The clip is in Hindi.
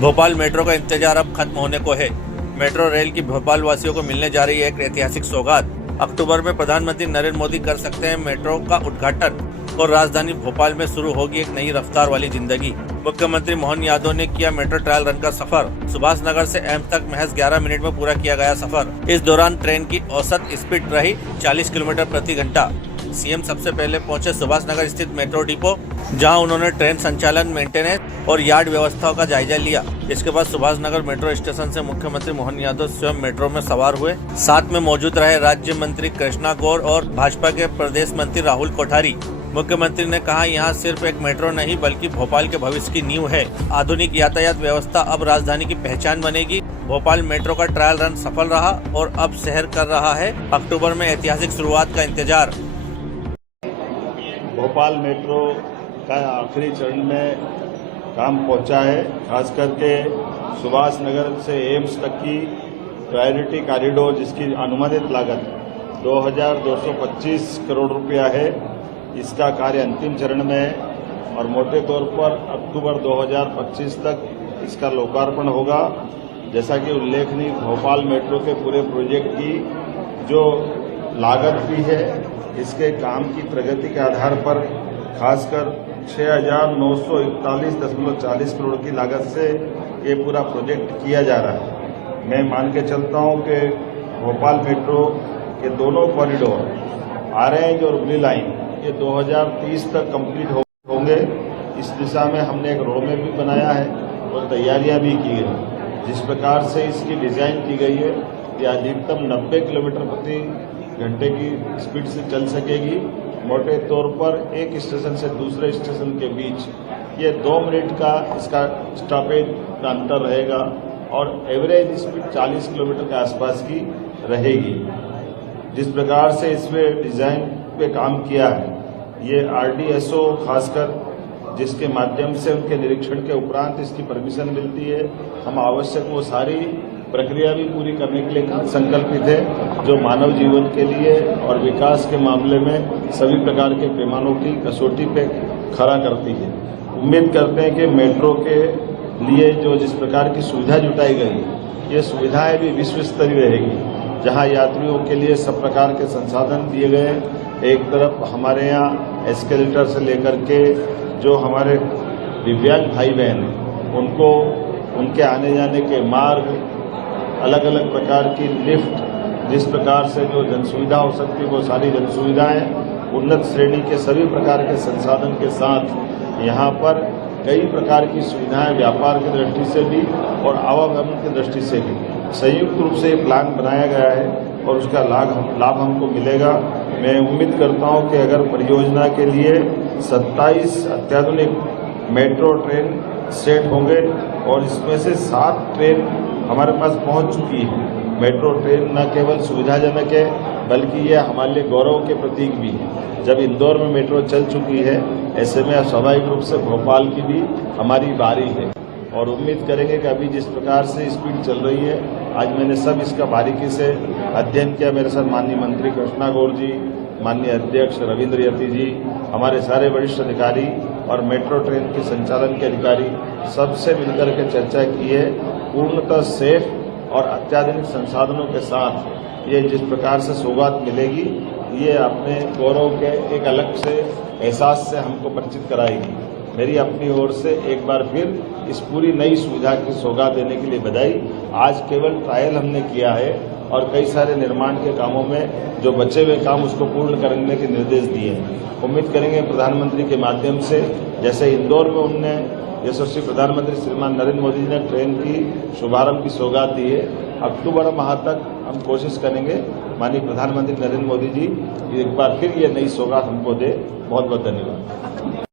भोपाल मेट्रो का इंतजार अब खत्म होने को है। मेट्रो रेल की भोपाल वासियों को मिलने जा रही है एक ऐतिहासिक सौगात। अक्टूबर में प्रधानमंत्री नरेंद्र मोदी कर सकते हैं मेट्रो का उद्घाटन और राजधानी भोपाल में शुरू होगी एक नई रफ्तार वाली जिंदगी। मुख्यमंत्री मोहन यादव ने किया मेट्रो ट्रायल रन का सफर। सुभाष नगर से एम्स तक महज 11 मिनट में पूरा किया गया सफर। इस दौरान ट्रेन की औसत स्पीड रही 40 किलोमीटर प्रति घंटा। सीएम सबसे पहले पहुंचे सुभाष नगर स्थित मेट्रो डिपो, जहां उन्होंने ट्रेन संचालन, मेंटेनेंस और यार्ड व्यवस्थाओं का जायजा लिया। इसके बाद सुभाष नगर मेट्रो स्टेशन से मुख्यमंत्री मोहन यादव स्वयं मेट्रो में सवार हुए। साथ में मौजूद रहे राज्य मंत्री कृष्णा गौर और भाजपा के प्रदेश मंत्री राहुल कोठारी। मुख्यमंत्री ने कहा, यहाँ सिर्फ एक मेट्रो नहीं बल्कि भोपाल के भविष्य की नींव है। आधुनिक यातायात व्यवस्था अब राजधानी की पहचान बनेगी। भोपाल मेट्रो का ट्रायल रन सफल रहा और अब शहर कर रहा है अक्टूबर में ऐतिहासिक शुरुआत का इंतजार। भोपाल मेट्रो का आखिरी चरण में काम पहुंचा है। खास करके सुभाष नगर से एम्स तक की प्रायोरिटी कॉरिडोर, जिसकी अनुमानित लागत 2225 करोड़ रुपया है, इसका कार्य अंतिम चरण में है और मोटे तौर पर अक्टूबर 2025 तक इसका लोकार्पण होगा। जैसा कि उल्लेखनीय भोपाल मेट्रो के पूरे प्रोजेक्ट की जो लागत भी है, इसके काम की प्रगति के आधार पर खासकर 6,941.40 करोड़ की लागत से ये पूरा प्रोजेक्ट किया जा रहा है। मैं मान के चलता हूँ कि भोपाल मेट्रो के दोनों कॉरिडोर ऑरेंज और ब्लू लाइन ये 2030 तक कंप्लीट होंगे। इस दिशा में हमने एक रोड मैप भी बनाया है और तैयारियां भी की हैं। जिस प्रकार से इसकी डिजाइन की गई है, ये अधिकतम 90 किलोमीटर प्रति घंटे की स्पीड से चल सकेगी। मोटे तौर पर एक स्टेशन से दूसरे स्टेशन के बीच ये 2 मिनट का इसका स्टॉपेज का अंतर रहेगा और एवरेज स्पीड 40 किलोमीटर के आसपास की रहेगी। जिस प्रकार से इसमें डिजाइन पे काम किया है, ये RDSO खासकर जिसके माध्यम से उनके निरीक्षण के उपरांत इसकी परमिशन मिलती है, हम आवश्यक वो सारी प्रक्रिया भी पूरी करने के लिए संकल्पित है, जो मानव जीवन के लिए और विकास के मामले में सभी प्रकार के पैमानों की कसौटी पे खरा करती है। उम्मीद करते हैं कि मेट्रो के लिए जो जिस प्रकार की सुविधा जुटाई गई, ये सुविधाएं भी विश्व स्तरीय रहेगी, जहां यात्रियों के लिए सब प्रकार के संसाधन दिए गए। एक तरफ हमारे यहाँ एस्केलेटर से लेकर के जो हमारे दिव्यांग भाई बहन हैं, उनको उनके आने जाने के मार्ग, अलग अलग प्रकार की लिफ्ट, जिस प्रकार से जो जन सुविधा हो सकती है वो सारी जन सुविधाएं, उन्नत श्रेणी के सभी प्रकार के संसाधन के साथ यहाँ पर कई प्रकार की सुविधाएं व्यापार की दृष्टि से भी और आवागमन की दृष्टि से भी संयुक्त रूप से प्लान बनाया गया है और उसका लाभ हमको मिलेगा। मैं उम्मीद करता हूँ कि अगर परियोजना के लिए 27 अत्याधुनिक मेट्रो ट्रेन सेट होंगे और इसमें से 7 ट्रेन हमारे पास पहुंच चुकी है। मेट्रो ट्रेन न केवल सुविधाजनक है बल्कि यह हमारे लिए गौरव के प्रतीक भी है। जब इंदौर में मेट्रो चल चुकी है, ऐसे में स्वाभाविक रूप से भोपाल की भी हमारी बारी है और उम्मीद करेंगे कि अभी जिस प्रकार से स्पीड चल रही है, आज मैंने सब इसका बारीकी से अध्ययन किया। मेरे साथ माननीय मंत्री कृष्णा गौर जी, माननीय अध्यक्ष रविंद्र यति जी, हमारे सारे वरिष्ठ अधिकारी और मेट्रो ट्रेन के संचालन के अधिकारी सबसे मिलकर के चर्चा की है। पूर्णतः सेफ और अत्याधुनिक संसाधनों के साथ ये जिस प्रकार से सौगात मिलेगी, ये अपने गौरव के एक अलग से एहसास से हमको परिचित कराएगी। मेरी अपनी ओर से एक बार फिर इस पूरी नई सुविधा की सौगात देने के लिए बधाई। आज केवल ट्रायल हमने किया है और कई सारे निर्माण के कामों में जो बचे हुए काम उसको पूर्ण करने के निर्देश दिए हैं। उम्मीद करेंगे प्रधानमंत्री के माध्यम से, जैसे इंदौर में उनने यशस्वी प्रधानमंत्री श्रीमान नरेंद्र मोदी ने ट्रेन की शुभारंभ की सौगात दी है, अक्टूबर माह तक हम कोशिश करेंगे माननीय प्रधानमंत्री नरेंद्र मोदी जी एक बार फिर ये नई सौगात हमको दे। बहुत बहुत धन्यवाद।